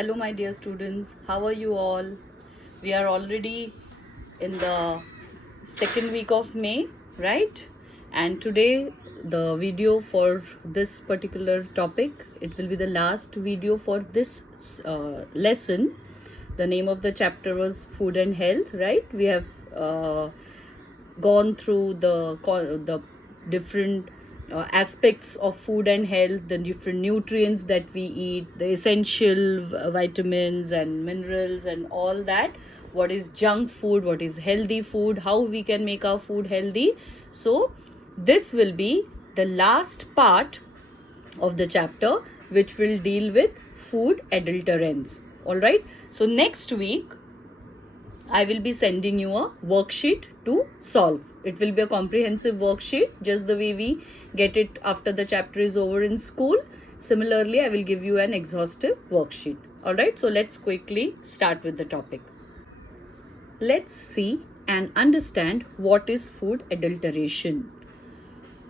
Hello, my dear students. How are you all? We are already in the second week of May, right? And today, the video for this particular topic, it will be the last video for this lesson. The name of the chapter was Food and Health, right? We have gone through the different aspects of food and health, the different nutrients that we eat, the essential vitamins and minerals and all that. What is junk food, what is healthy food, how we can make our food healthy. So this will be the last part of the chapter, which will deal with food adulterants. All right, so next week I will be sending you a worksheet to solve. It will be a comprehensive worksheet, just the way we get it after the chapter is over in school. Similarly, I will give you an exhaustive worksheet. Alright, so let's quickly start with the topic. Let's see and understand what is food adulteration.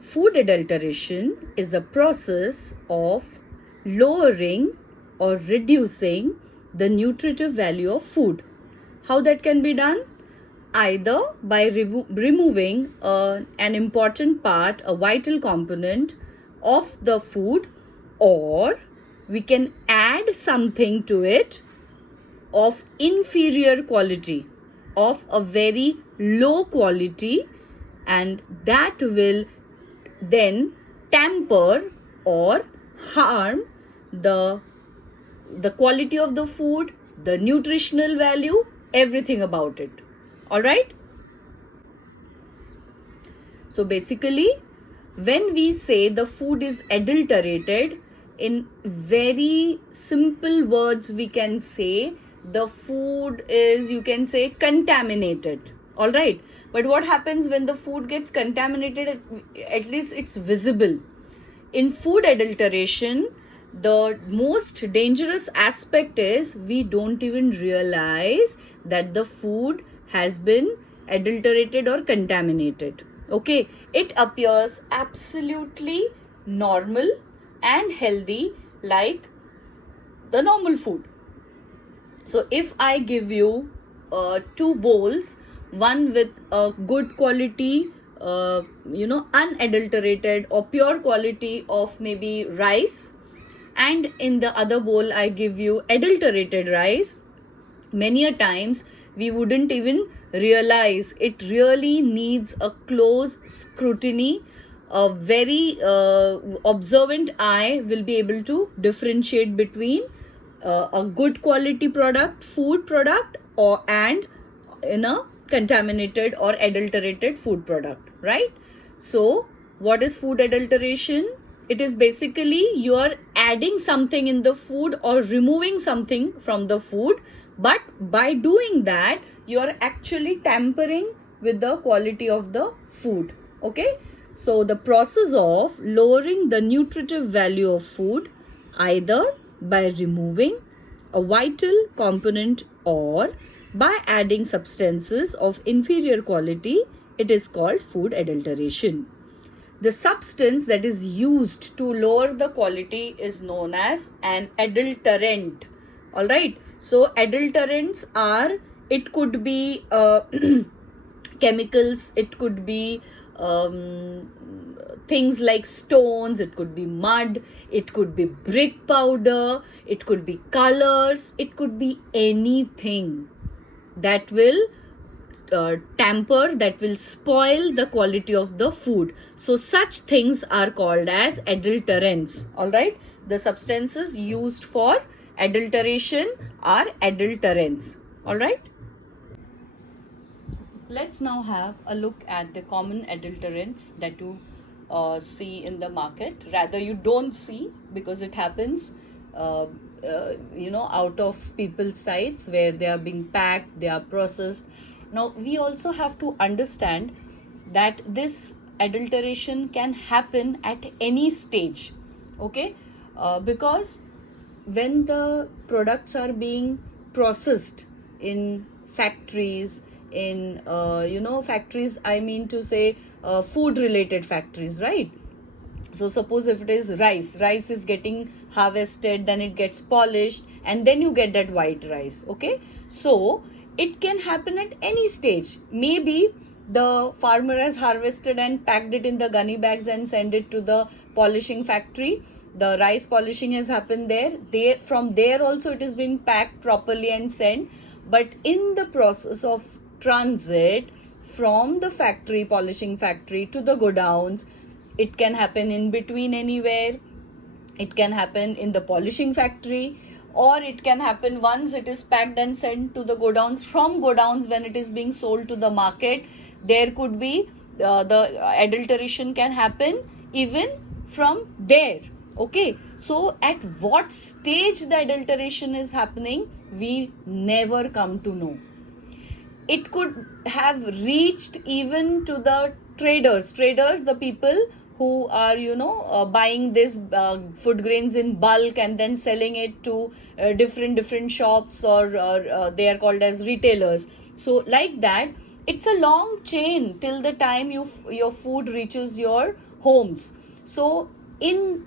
Food adulteration is the process of lowering or reducing the nutritive value of food. How that can be done? Either by removing an important part, a vital component of the food, or we can add something to it of inferior quality, of a very low quality, and that will then tamper or harm the quality of the food, the nutritional value, everything about it. All right, so basically when we say the food is adulterated, in very simple words we can say the food is, you can say, contaminated. All right, but what happens when the food gets contaminated? At least it's visible. In food adulteration, the most dangerous aspect is we don't even realize that the food has been adulterated or contaminated. Okay, it appears absolutely normal and healthy like the normal food. So if I give you two bowls, one with a good quality unadulterated or pure quality of maybe rice, and in the other bowl I give you adulterated rice, many a times we wouldn't even realize. It really needs a close scrutiny. A very observant eye will be able to differentiate between a good quality product, food product, and in a contaminated or adulterated food product, right? So what is food adulteration? It is basically you are adding something in the food or removing something from the food, but by doing that you are actually tampering with the quality of the food. Okay, so the process of lowering the nutritive value of food, either by removing a vital component or by adding substances of inferior quality, it is called food adulteration. The substance that is used to lower the quality is known as an adulterant. All right, so adulterants are, it could be chemicals, it could be things like stones, it could be mud, it could be brick powder, it could be colors, it could be anything that will tamper, that will spoil the quality of the food. So such things are called as adulterants. All right, the substances used for adulteration are adulterants. All right, let's now have a look at the common adulterants that you see in the market. Rather, you don't see, because it happens out of people's sites where they are being packed, they are processed. Now we also have to understand that this adulteration can happen at any stage. Okay, because when the products are being processed in factories, factories, I mean to say food related factories, right? So suppose if it is rice is getting harvested, then it gets polished, and then you get that white rice. Okay, so it can happen at any stage. Maybe the farmer has harvested and packed it in the gunny bags and sent it to the polishing factory. The rice polishing has happened there. From there also it is being packed properly and sent. But in the process of transit from the factory, polishing factory, to the godowns, it can happen in between anywhere. It can happen in the polishing factory, or it can happen once it is packed and sent to the godowns. From godowns, when it is being sold to the market, there could be the adulteration can happen even from there. Okay, so at what stage the adulteration is happening, we never come to know. It could have reached even to the traders, the people who are buying this food grains in bulk and then selling it to different shops, or they are called as retailers. So like that, it's a long chain till the time your food reaches your homes. So in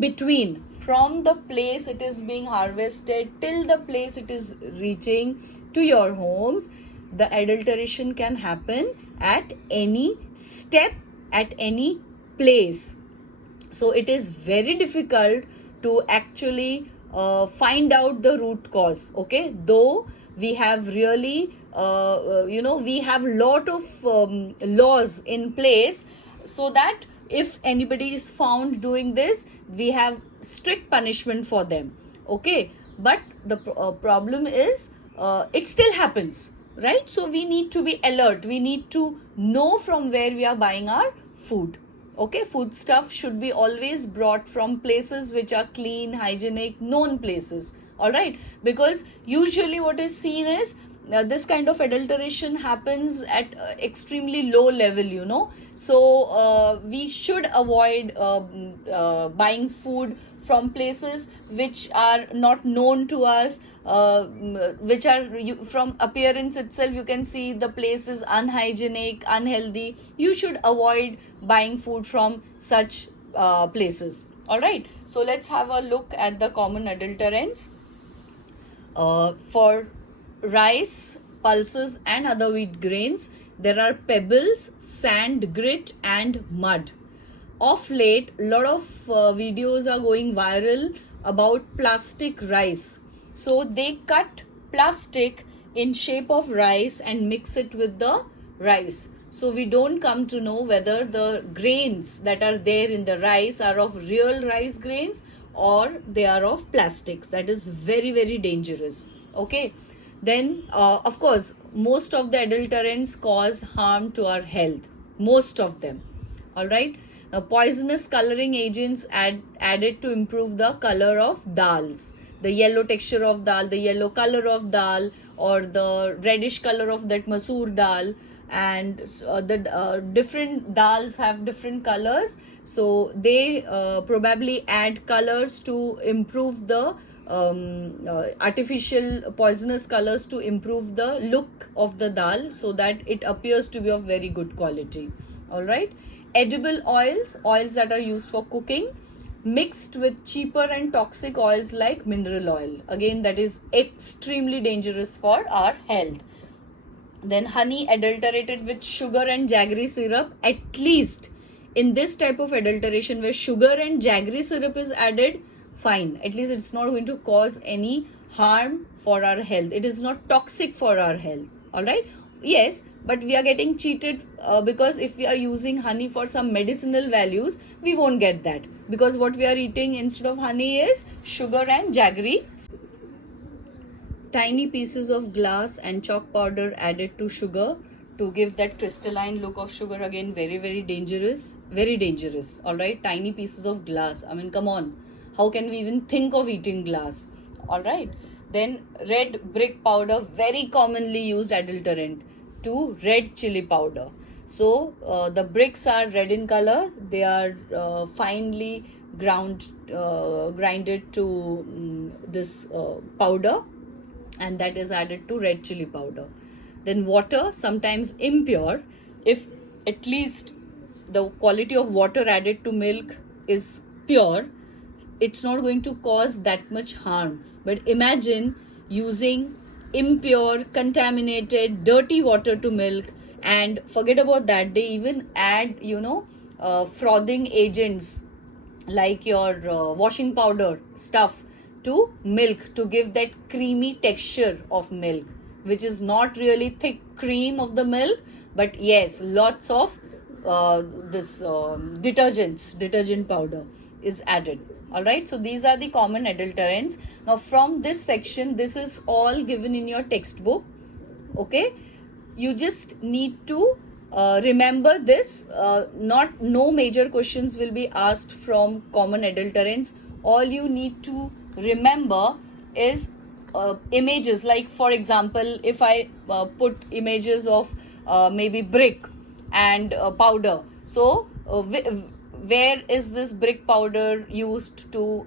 between, from the place it is being harvested till the place it is reaching to your homes, the adulteration can happen at any step, at any place. So it is very difficult to actually find out the root cause. Okay, though we have really we have lot of laws in place, so that if anybody is found doing this, we have strict punishment for them. Okay, but the problem is it still happens, right? So we need to be alert. We need to know from where we are buying our food. Okay, food stuff should be always brought from places which are clean, hygienic, known places. All right, because usually what is seen is this kind of adulteration happens at extremely low level. So we should avoid buying food from places which are not known to us, which are from appearance itself you can see the place is unhygienic, unhealthy. You should avoid buying food from such places. All right, so let's have a look at the common adulterants. For rice, pulses and other wheat grains, there are pebbles, sand, grit and mud. Of late, a lot of videos are going viral about plastic rice. So they cut plastic in shape of rice and mix it with the rice. So we don't come to know whether the grains that are there in the rice are of real rice grains or they are of plastics. That is very, very dangerous. Okay, then of course most of the adulterants cause harm to our health, most of them. All right, poisonous coloring agents added to improve the color of dals, the yellow texture of dal, the yellow color of dal, or the reddish color of that masoor dal. And the different dals have different colors, so they probably add colors to improve the artificial poisonous colors to improve the look of the dal, so that it appears to be of very good quality. All right, edible oils that are used for cooking, mixed with cheaper and toxic oils like mineral oil, again that is extremely dangerous for our health. Then honey adulterated with sugar and jaggery syrup. At least in this type of adulteration where sugar and jaggery syrup is added, fine, at least it's not going to cause any harm for our health. It is not toxic for our health. All right, yes, but we are getting cheated because if we are using honey for some medicinal values, we won't get that, because what we are eating instead of honey is sugar and jaggery. Tiny pieces of glass and chalk powder added to sugar to give that crystalline look of sugar, again very, very dangerous, very dangerous. All right, tiny pieces of glass, I mean, come on, how can we even think of eating glass? All right, then red brick powder, very commonly used adulterant to red chili powder. So the bricks are red in color, they are finely grinded to this powder, and that is added to red chili powder. Then water, sometimes impure, if at least the quality of water added to milk is pure, it's not going to cause that much harm. But imagine using impure, contaminated, dirty water to milk, and forget about that, they even add, frothing agents like your washing powder stuff to milk to give that creamy texture of milk, which is not really thick cream of the milk, but yes, lots of this detergent powder is added. All right, so these are the common adulterants. Now from this section, this is all given in your textbook. Okay, you just need to remember this. No major questions will be asked from common adulterants. All you need to remember is images, like for example, if I put images of maybe brick and powder, so where is this brick powder used to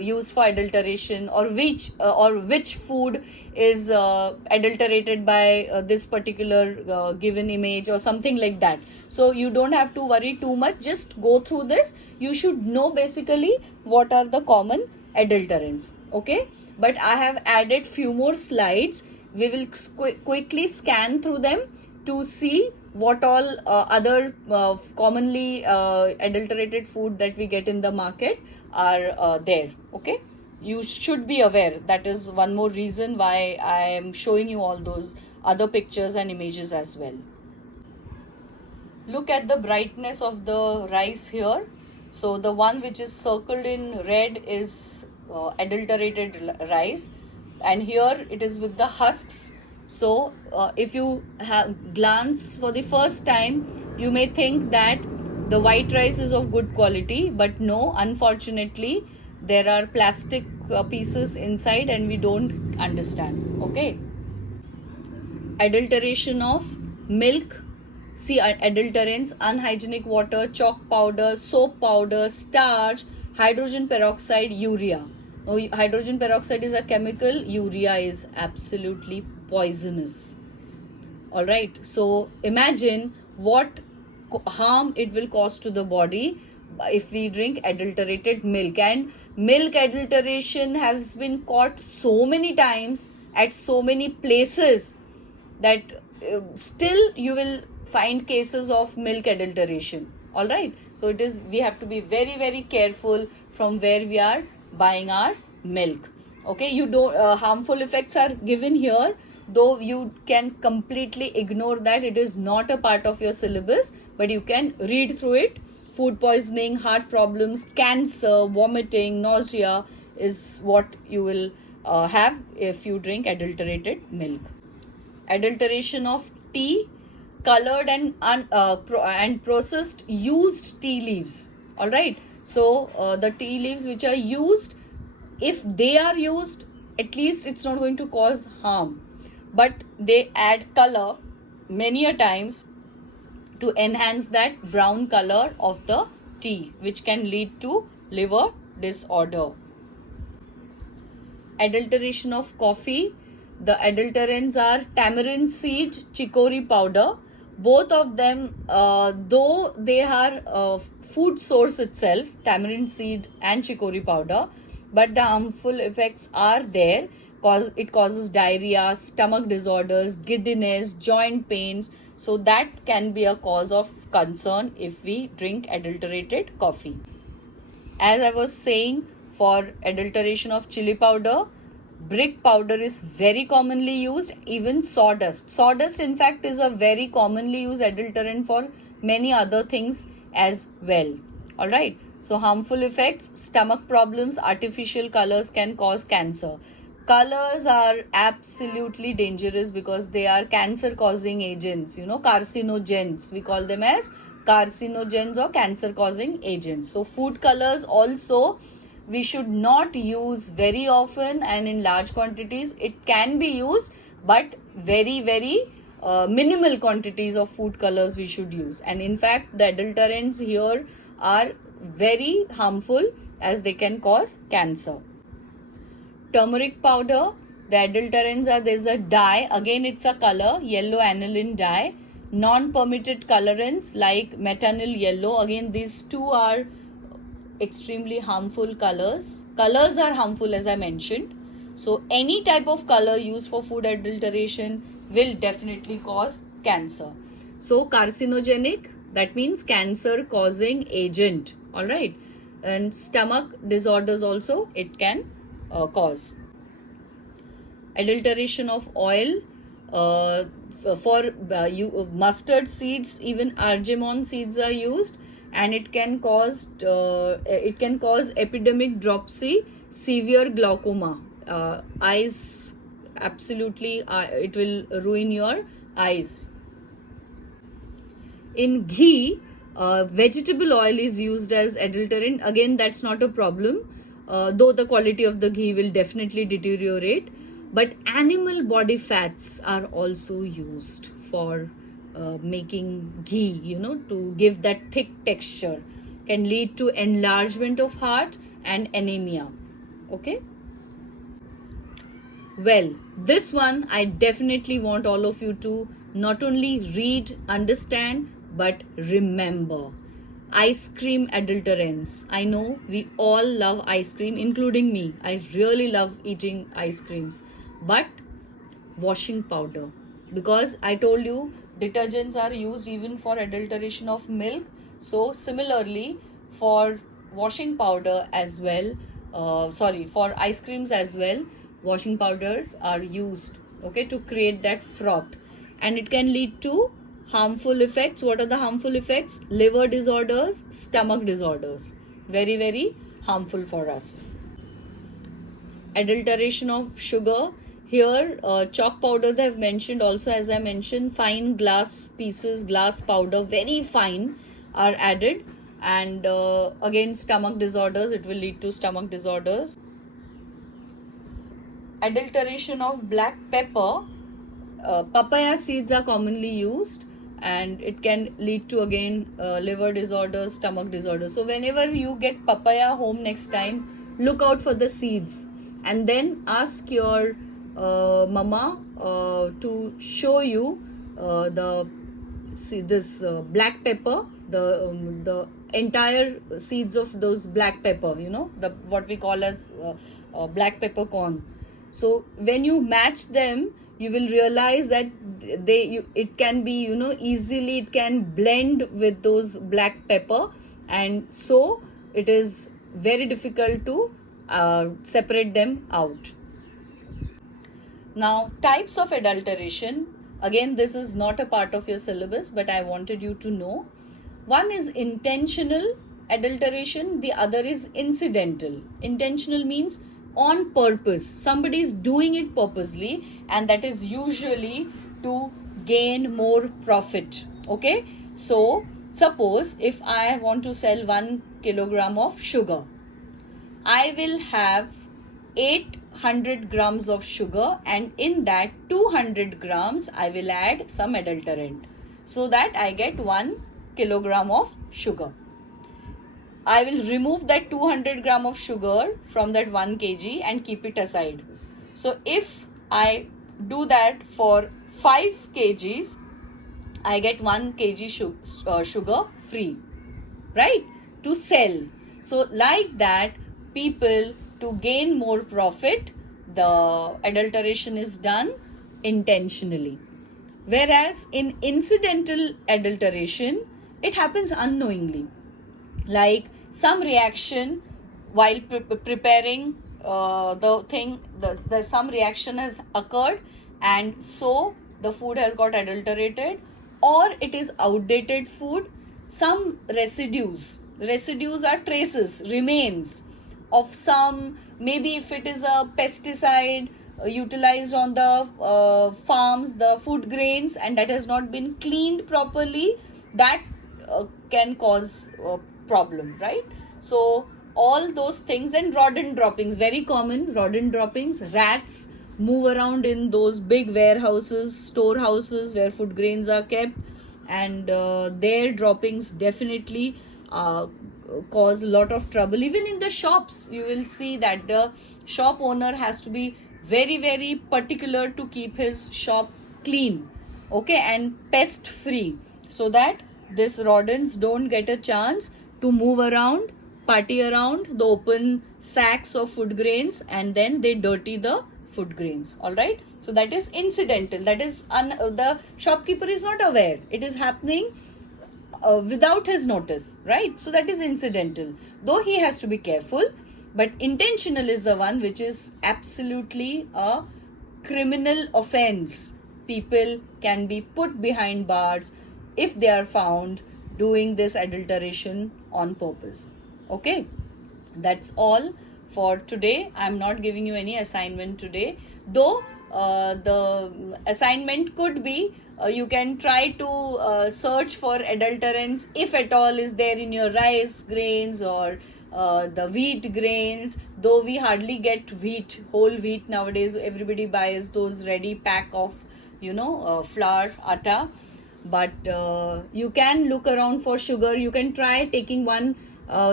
use for adulteration, or which food is adulterated by this particular given image, or something like that. So you don't have to worry too much, just go through this. You should know basically what are the common adulterants. Okay, but I have added few more slides. We will quickly scan through them to see what all other commonly adulterated food that we get in the market are there. Okay, you should be aware. That is one more reason why I am showing you all those other pictures and images as well. Look at the brightness of the rice here. So the one which is circled in red is adulterated rice, and here it is with the husks. So if you glance for the first time, you may think that the white rice is of good quality, but no, unfortunately there are plastic pieces inside and we don't understand. Okay, adulteration of milk. See, adulterants: unhygienic water, chalk powder, soap powder, starch, hydrogen peroxide, urea. Now, hydrogen peroxide is a chemical, urea is absolutely poisonous. All right, so imagine what harm it will cause to the body if we drink adulterated milk. And milk adulteration has been caught so many times at so many places that still you will find cases of milk adulteration. All right, so we have to be very, very careful from where we are buying our milk. Okay, you don't harmful effects are given here, though you can completely ignore that. It is not a part of your syllabus, but you can read through it. Food poisoning, heart problems, cancer, vomiting, nausea is what you will have if you drink adulterated milk. Adulteration of tea, colored and processed used tea leaves. All right, so the tea leaves which are used, if they are used, at least it's not going to cause harm, but they add color many a times to enhance that brown color of the tea, which can lead to liver disorder. Adulteration of coffee. The adulterants are tamarind seed, chicory powder. Both of them, though they are food source itself, tamarind seed and chicory powder, but the harmful effects are there. It causes diarrhea, stomach disorders, giddiness, joint pains. So that can be a cause of concern if we drink adulterated coffee. As I was saying, for adulteration of chili powder, brick powder is very commonly used. Even sawdust. Sawdust, in fact, is a very commonly used adulterant for many other things as well. All right. So harmful effects: stomach problems, artificial colors can cause cancer. Colors are absolutely dangerous because they are cancer causing agents, carcinogens. We call them as carcinogens or cancer causing agents. So food colors also we should not use very often and in large quantities. It can be used, but very, very minimal quantities of food colors we should use. And in fact, the adulterants here are very harmful as they can cause cancer. Turmeric powder, the adulterants are, there's a dye, again it's a color, yellow aniline dye, Non-permitted colorants like methanol yellow, again these two are extremely harmful colors. Colors are harmful, as I mentioned. So any type of color used for food adulteration will definitely cause cancer. So carcinogenic, that means cancer causing agent. All right. And stomach disorders also it can cause. Adulteration of oil, for mustard seeds, even argemon seeds are used, and it can cause epidemic dropsy, severe glaucoma, eyes, absolutely, it will ruin your eyes. In ghee, vegetable oil is used as adulterant. Again, that's not a problem, though the quality of the ghee will definitely deteriorate. But animal body fats are also used for making ghee, to give that thick texture. Can lead to enlargement of heart and anemia. Okay. Well, this one I definitely want all of you to not only read, understand, but remember. Ice cream adulterants. I know we all love ice cream, including me. I really love eating ice creams. But washing powder, because I told you detergents are used even for adulteration of milk. So similarly, for washing powder as well, for ice creams as well, washing powders are used, okay, to create that froth, and it can lead to harmful effects. What are the harmful effects? Liver disorders, stomach disorders. Very, very harmful for us. Adulteration of sugar. Here, chalk powder they have mentioned also, as I mentioned, fine glass pieces, glass powder, very fine, are added. And again, stomach disorders, it will lead to stomach disorders. Adulteration of black pepper. Papaya seeds are commonly used, and it can lead to again liver disorders, stomach disorders. So whenever you get papaya home next time, look out for the seeds, and then ask your mama to show you this black pepper, the entire seeds of those black pepper, the what we call as black peppercorn. So when you match them, you will realize that it can be, easily it can blend with those black pepper, and so it is very difficult to separate them out. Now, types of adulteration. Again, this is not a part of your syllabus, but I wanted you to know. One is intentional adulteration, the other is incidental. Intentional means on purpose. Somebody is doing it purposely, and that is usually to gain more profit. Okay, so suppose if I want to sell 1 kilogram of sugar, I will have 800 grams of sugar, and in that 200 grams I will add some adulterant, so that I get 1 kilogram of sugar. I will remove that 200 gram of sugar from that 1 kg and keep it aside. So if I do that for 5 kgs, I get 1 kg sugar free, right, to sell. So like that, people, to gain more profit, the adulteration is done intentionally. Whereas in incidental adulteration, it happens unknowingly. Like some reaction while preparing the thing, some reaction has occurred, and so the food has got adulterated, or it is outdated food. Some residues are traces, remains of some, maybe if it is a pesticide utilized on the farms, the food grains, and that has not been cleaned properly, that can cause problem, right? So all those things. And rodent droppings, very common, rodent droppings. Rats move around in those big warehouses, storehouses where food grains are kept, and their droppings definitely cause a lot of trouble. Even in the shops, you will see that the shop owner has to be very, very particular to keep his shop clean. okay, and pest free, so that these rodents don't get a chance to move around, party around the open sacks of food grains, and then they dirty the food grains. All right, so that is incidental, that is the shopkeeper is not aware, it is happening without his notice, right? So that is incidental, though he has to be careful. But intentional is the one which is absolutely a criminal offense. People can be put behind bars if they are found doing this adulteration on purpose. Okay, that's all for today. I'm not giving you any assignment today, though the assignment could be you can try to search for adulterants, if at all is there, in your rice grains or the wheat grains, though we hardly get wheat, whole wheat nowadays. Everybody buys those ready pack of flour, atta. But you can look around for sugar. You can try taking one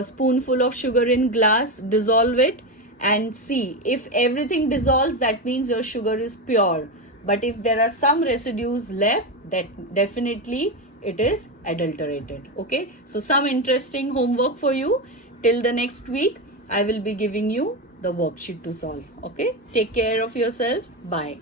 spoonful of sugar in glass, dissolve it, and see if everything dissolves, that means your sugar is pure. But if there are some residues left, that definitely it is adulterated. Okay, so some interesting homework for you. Till the next week, I will be giving you the worksheet to solve. Okay, take care of yourself. Bye.